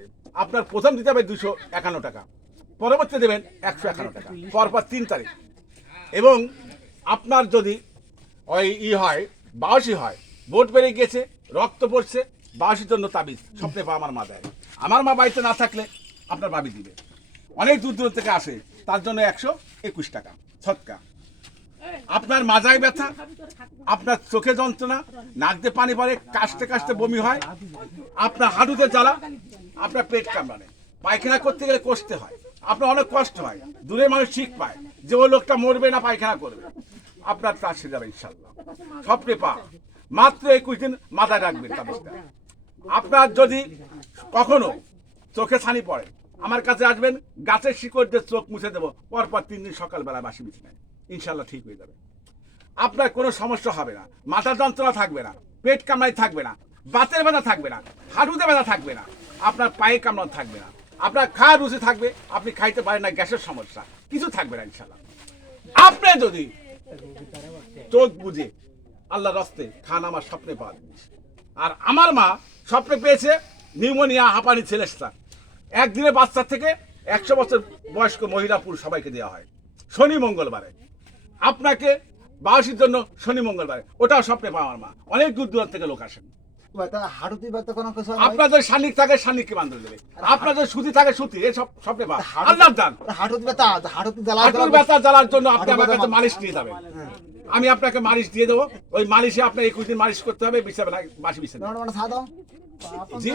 বাড়িতে আপনার প্রথম দিতে হবে 251 টাকা, পরবর্তী দেবেন 151 টাকা, পরপর 3 তারিখ। এবং আপনার যদি ওই হয় 82 হয়, ভোট বেড়ে গেছে, রক্ত পড়ছে, 82 জন্য তাবিজ স্বপ্নে পা আমার মা দেয়। আমার মা বাড়িতে না থাকলে আপনার ভাবি দিবে, অনেক দূর দূর থেকে আসে, তার জন্য 121 টাকা সৎকা। আপনার মাজায় ব্যথা, আপনার চোখে যন্ত্রণা, নাক দিয়ে পানি পড়ে, কাশতে কাশতে বমি হয়, আপনার হাঁটুতে জ্বালা, আপনার পেট কামড়ানে, পায়খানা করতে গেলে কষতে হয়, আপনার অনেক কষ্ট হয়, দূরে মানুষ ঠিক পায় যে ওই লোকটা মরবে না পায়খানা করবে, আপনার তা সেরে যাবে ইনশাল্লাহ। স্বপ্নে পা মাত্র 21 দিন মাথায় রাখবেন তাবিজটা। আপনার যদি কখনো চোখে ছানি পড়ে, আমার কাছে আসবেন, গাছের শিকড় দিয়ে চোখ মুছে দেবো, পরপর 3 দিন সকালবেলা বাসি বিছানায় ইনশাল্লাহ ঠিক হয়ে যাবে। আপনার কোনো সমস্যা হবে না, মাথা যন্ত্রণা থাকবে না, পেট কামড়াই থাকবে না, বাতের ব্যথা থাকবে না, হাঁটুতে ব্যথা থাকবে না, আপনার পায়ে কামড়ানো থাকবে না, আপনার খাওয়ার রুচি থাকবে, আপনি খাইতে পারেন না, গ্যাসের সমস্যা কিছু থাকবে না ইনশাল্লাহ। আপনি যদি চোখ বুঝে আল্লাহ রাস্তে খান আমার স্বপ্নে পাওয়া জিনিস। আর আমার মা স্বপ্নে পেয়েছে নিউমোনিয়া, হাঁপানি, ছেলেস্তা। একদিনে বাচ্চার থেকে 100 বছর বয়স্ক মহিলা পুরুষ সবাইকে দেওয়া হয় শনি মঙ্গলবারে। আপনাকে 82 জন্য শনি মঙ্গলবারে, ওটাও স্বপ্নে পাওয়া আমার মা। অনেক দূর দূরান্ত থেকে লোক আসেন। হাঁটুতে ব্যথা কোনো কিছু আপনার যদি শানিক থাকে শানিককে বান্ধব দেবে, আপনার যদি সুতি থাকে সুতি, এই সব স্বপ্নে পাওয়া আল্লাহর দান। হাঁটুতে ব্যথা, হাঁটুতে জ্বালা, হাঁটুর ব্যথা জ্বালার জন্য আপনি আমার কাছে মালিশ নিয়ে যাবেন, আমি আপনাকে মালিশ দিয়ে দেবো। ওই মালিশে আপনার 21 দিন মালিশ করতে হবে, বিছাবে না, বাসি বিছাবে। জি।